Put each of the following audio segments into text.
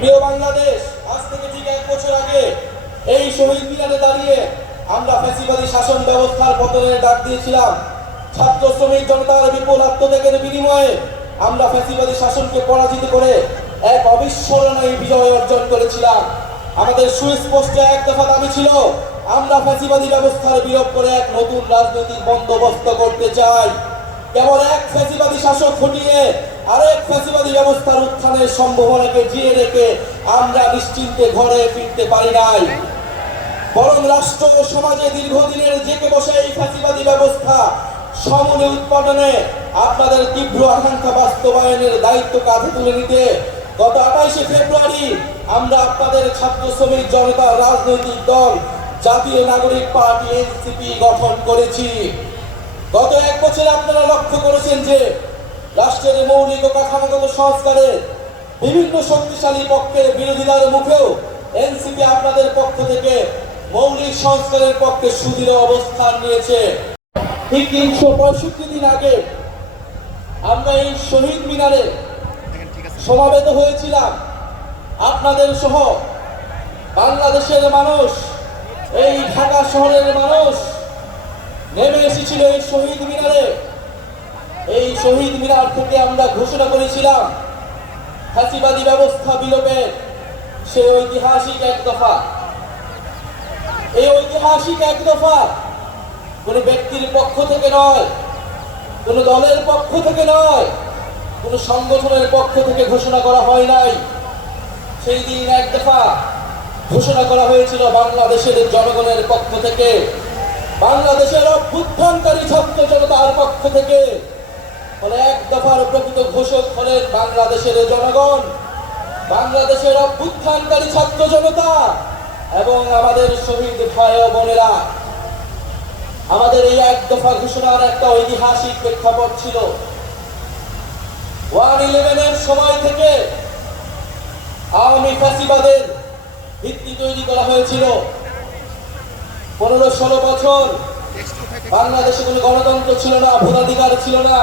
প্রিয় বাংলাদেশ, আজ থেকে ঠিক 1 বছর আগে এই শহীদ মিনারে দাঁড়িয়ে আমরা ফ্যাসিবাদী শাসন ব্যবস্থার পতনের ডাক দিয়েছিলাম। ছাত্র শ্রমিক জনতার বিপুল আত্মত্যাগের বিনিময়ে আমরা ফ্যাসিবাদী শাসনকে পরাজিত করে এক অবিস্মরণীয় বিজয় অর্জন করেছিলাম। আমাদের সুস্পষ্ট এক দফা দাবি ছিল, আমরা ফ্যাসিবাদী ব্যবস্থার বিলোপ করে এক নতুন রাজনৈতিক বন্দোবস্ত করতে চাই। কেবল এক ফ্যাসিবাদী শাসক হটিয়ে আরেক ফ্যাসিবাদী ব্যবস্থার উত্থানের সম্ভাবনাকে জিয়ে রেখে আমরা নিশ্চিন্তে ঘরে ফিরতে পারি নাই, বরং রাষ্ট্র ও সমাজে দীর্ঘদিনের জেঁকে বসে এই ফ্যাসিবাদী ব্যবস্থা সমূলে উৎপাদনে আপনাদের তীব্র আকাঙ্ক্ষা বাস্তবায়নের দায়িত্ব কাঁধে তুলে নিতে গত 28শে ফেব্রুয়ারি আমরা আপনাদের ছাত্র শ্রমিক জনতা রাজনৈতিক দল জাতীয় নাগরিক পার্টি এনসিপি গঠন করেছি। গত 1 বছরে আপনারা লক্ষ্য করেছেন যে রাষ্ট্রের মৌলিক ও কাঠামোগত সংস্কারের বিভিন্ন শক্তিশালী পক্ষের বিরোধিতার মুখেও এনসিপি আপনাদের পক্ষ থেকে মৌলিক সংস্কারের পক্ষে সুদৃঢ় অবস্থান নিয়েছে। ঠিক 365 দিন আগে আমরা এই শহীদ মিনারে সমাবেত হয়েছিলাম। আপনাদের সহ বাংলাদেশের মানুষ, এই ঢাকা শহরের মানুষ নেমে এসেছিল এই শহীদ মিনারে। এই শহীদ মিনার থেকে আমরা ঘোষণা করেছিলাম ফ্যাসিবাদী ব্যবস্থা বিলোপের সেই ঐতিহাসিক 1 দফা। এই ঐতিহাসিক 1 দফা কোন ব্যক্তির পক্ষ থেকে নয়, কোন দলের পক্ষ থেকে নয়, কোন সংগঠনের পক্ষ থেকে ঘোষণা করা হয় নাই। সেই দিন 1 দফা ঘোষণা করা হয়েছিল বাংলাদেশের জনগণের পক্ষ থেকে, বাংলাদেশের অভ্যুত্থানকারী ছাত্র জনতার পক্ষ থেকে। ফলে 1 দফার প্রকৃত ঘোষক হলেন বাংলাদেশের জনগণ, বাংলাদেশের অভ্যুত্থানকারী ছাত্র জনতা এবং আমাদের শহীদ ভাই ও বোনেরা। আমাদের এই 1 দফা ঘোষণার একটা ঐতিহাসিক প্রেক্ষাপট ছিল। 1/11-এর সময় থেকে আওয়ামী ফ্যাসিবাদের ভিত্তি তৈরি করা হয়েছিল। 15-16 বছর বাংলাদেশে কোনো গণতন্ত্র ছিল না, ভোটাধিকার ছিল না,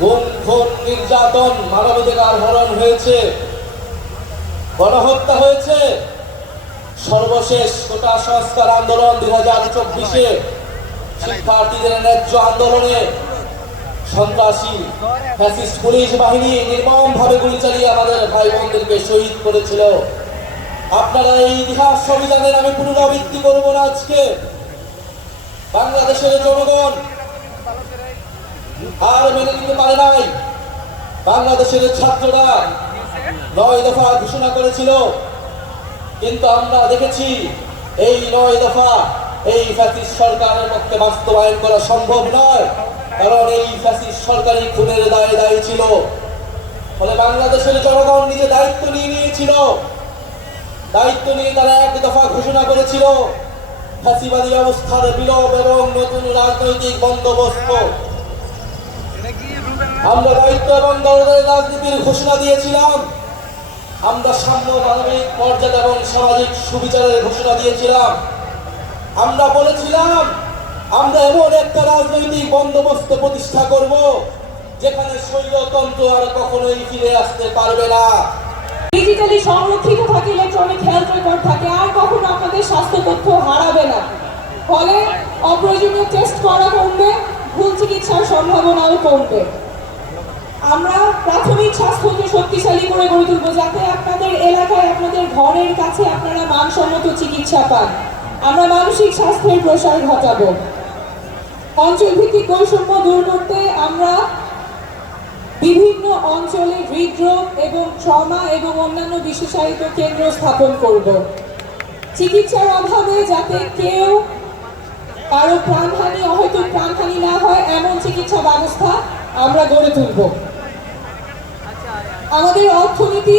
গুম খুন নির্যাতন, মানবাধিকার হরণ হয়েছে, গণহত্যা হয়েছে। সর্বশেষ কোটা সংস্কার আন্দোলন 2024-এ শিক্ষার্থীদের ন্যায্য আন্দোলনে সন্ত্রাসী ফ্যাসিস্ট পুলিশ বাহিনী নির্মমভাবে গুলি চালিয়ে আমাদের ভাই বোনদেরকে শহীদ করেছিল। আপনারা এই ইতিহাস সবই জানেন, আমি পুনরাবৃত্তি করব না। আজকে বাংলাদেশের জনগণ আর মেনে নিতে পারে নাই। বাংলাদেশের ছাত্ররা 9 দফা ঘোষণা করেছিল, কিন্তু আমরা দেখেছি এই 9 দফা এই ফ্যাসিস্ট সরকারের পক্ষে বাস্তবায়ন করা সম্ভব নয়, কারণ এই ফ্যাসিস্ট সরকারই খুনের দায়ে দায়ী ছিল। ফলে বাংলাদেশের জনগণ নিজে দায়িত্ব নিয়ে নিয়েছিল। দায়িত্ব নিয়ে তারা 1 দফা ঘোষণা করেছিল ফ্যাসিবাদী ব্যবস্থার বিলোপ এবং নতুন রাজনৈতিক বন্দোবস্ত। আমরা দায়িত্ব এবং দলের রাজনীতির ঘোষণা দিয়েছিলাম। আমরা সাম্য, মানবিক মর্যাদা এবং সামাজিক সুবিচারের ঘোষণা দিয়েছিলাম। আমরা বলেছিলাম আমরা এমন একটা রাজনৈতিক বন্দোবস্ত প্রতিষ্ঠা করব যেখানে স্বৈরতন্ত্র আর কখনোই ফিরে আসতে পারবে না। ডিজিটালি সংরক্ষিত থাকে, ইলেকট্রনিক হেলথ রেকর্ড থাকে, আর কখনো আপনাদের স্বাস্থ্য তথ্য হারাবে না। ফলে অপ্রয়োজনীয় টেস্ট করা কমবে, ভুল চিকিৎসার সম্ভাবনাও কমবে। আমরা প্রাথমিক স্বাস্থ্যকে শক্তিশালী করে গড়ে তুলব, যাতে আপনাদের এলাকায়, আপনাদের ঘরের কাছে আপনারা মানসম্মত চিকিৎসা পান। আমরা মানসিক স্বাস্থ্যের প্রসার ঘটাবো। অঞ্চলভিত্তিক বৈষম্য দূর করতে আমরা বিভিন্ন অঞ্চলে হৃদরোগ এবং ট্রমা এবং অন্যান্য বিশেষায়িত কেন্দ্র স্থাপন করব। চিকিৎসার অভাবে যাতে কেউ কারো প্রাণহানি, অহেতুক প্রাণহানি না হয় এমন চিকিৎসা ব্যবস্থা আমরা গড়ে তুলব। আমাদের অর্থনীতি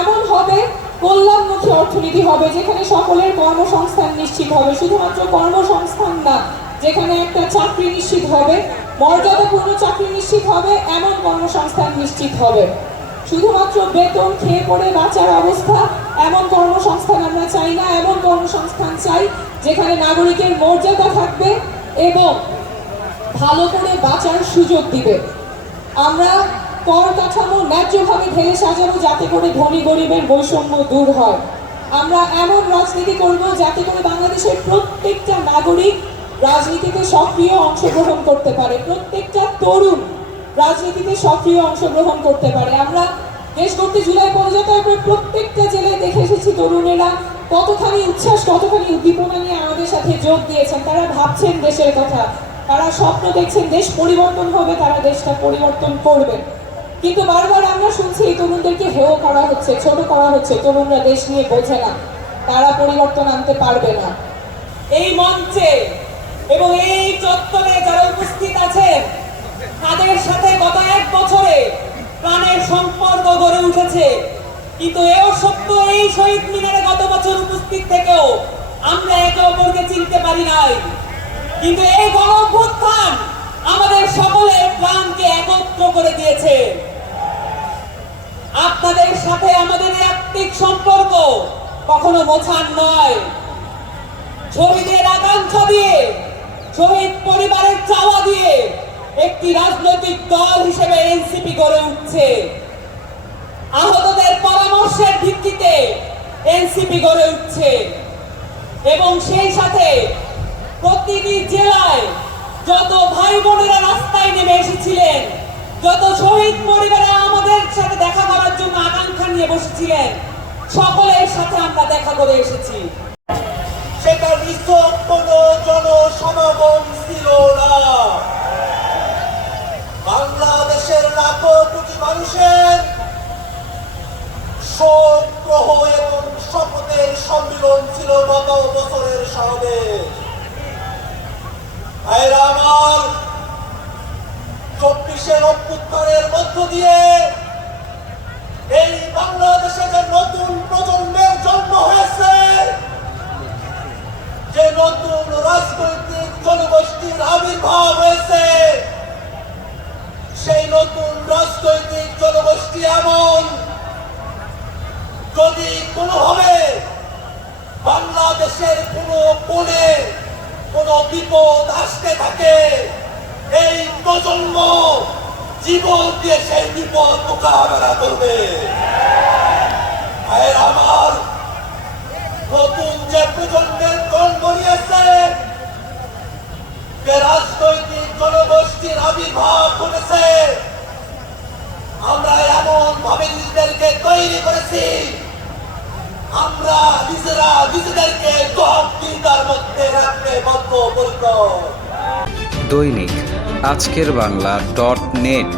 এমন হবে, কল্যাণমুখী অর্থনীতি হবে, যেখানে সকলের কর্মসংস্থান নিশ্চিত হবে। শুধুমাত্র কর্মসংস্থান না, যেখানে একটা চাকরি নিশ্চিত হবে, মর্যাদাপূর্ণ চাকরি নিশ্চিত হবে, এমন কর্মসংস্থান নিশ্চিত হবে। শুধুমাত্র বেতন খেয়ে পড়ে বাঁচার অবস্থা, এমন কর্মসংস্থান আমরা চাই না। এমন কর্মসংস্থান চাই যেখানে নাগরিকের মর্যাদা থাকবে এবং ভালো করে বাঁচার সুযোগ দিবে। আমরা কর কাঠামো ন্যায্যভাবে ঢেলে সাজানো, যাতে করে ধনী গরিবের বৈষম্য দূর হয়। আমরা এমন রাজনীতি করব যাতে করে বাংলাদেশের প্রত্যেকটা নাগরিক রাজনীতিতে সক্রিয় অংশগ্রহণ করতে পারে, প্রত্যেকটা তরুণ রাজনীতিতে সক্রিয় অংশগ্রহণ করতে পারে। আমরা দেশ করতে জুলাই পদযাত্রার পর প্রত্যেকটা জেলায় দেখে এসেছি তরুণেরা কতখানি উচ্ছ্বাস, কতখানি উদ্দীপনা নিয়ে আমাদের সাথে যোগ দিয়েছেন। তারা ভাবছেন দেশের কথা, তারা স্বপ্ন দেখছেন দেশ পরিবর্তন হবে, তারা দেশটা পরিবর্তন করবে। কিন্তু বারবার আমরা শুনছি এই তরুণদেরকে হেয় করা হচ্ছে, ছোট করা হচ্ছে, তরুণরা দেশ নিয়ে বোঝে না, তারা পরিবর্তন আনতে পারবে না। এই মঞ্চে এবং এই চত্বরে যারা উপস্থিত আছেন তাদের সাথে গত 1 বছরে প্রাণের সম্পর্ক গড়ে উঠেছে, কিন্তু এও সত্য এই শহীদ মিনারে গত বছর উপস্থিত থেকেও আমরা একে অপরকে চিনতে পারি নাই। কিন্তু এই গণ অভ্যুত্থান আমাদের সকলের প্রাণকে একত্র করে দিয়েছে। আপনাদের সাথে আমাদের এই আত্মিক সম্পর্ক কখনো মোছার নয়। শহীদের আকাঙ্ক্ষা দিয়ে, শহীদ পরিবারের চাওয়া দিয়ে একটি রাজনৈতিক দল হিসেবে এনসিপি গড়ে উঠছে। আহতদের পরামর্শের ভিত্তিতে এনসিপি গড়ে উঠছে এবং সেই সাথে প্রতিটি জেলায় যত ভাই বোনেরা রাস্তায় নেমে এসেছিলেন, যত শহীদ পরিবারে আমাদের সাথে দেখা করার জন্য আকাঙ্ক্ষা নিয়ে বসেছিলেন, সকলের সাথে আমরা দেখা করে এসেছি। সেটা নিছক কোনো জনসমাগম ছিল না। বাংলাদেশের লাখো কোটি মানুষের শোক প্রহ এবং শপথের সম্মিলন ছিল গত বছরের সমাবেশ। ভাইরা আমার, 24-এর অভ্যুত্থানের মধ্য দিয়ে এই বাংলাদেশে যে নতুন প্রজন্মের জন্ম হয়েছে, যে নতুন রাজনৈতিক জনগোষ্ঠীর আবির্ভাব হয়েছে, সেই নতুন রাজনৈতিক জনগোষ্ঠী এমন, যদি কোনোভাবে বাংলাদেশের কোনো কোণে কোনো বিপদ আসতে থাকে, এই প্রজন্ম জীবন দিয়ে সেই বিপদ মোকাবেলা করবে। ভাইয়েরা আমার, নতুন যে প্রজন্মের জন্ম নিয়েছে, যে রাজনৈতিক জনগোষ্ঠীর আবির্ভাব ঘটেছে, আমরা এমন ভাবে নিজেদেরকে তৈরি করেছি, আমরা নিজেরা নিজেদেরকে জবাবদিহিতার মধ্যে রাখতে বদ্ধপরিকর। দৈনিক আজকের বাংলা .net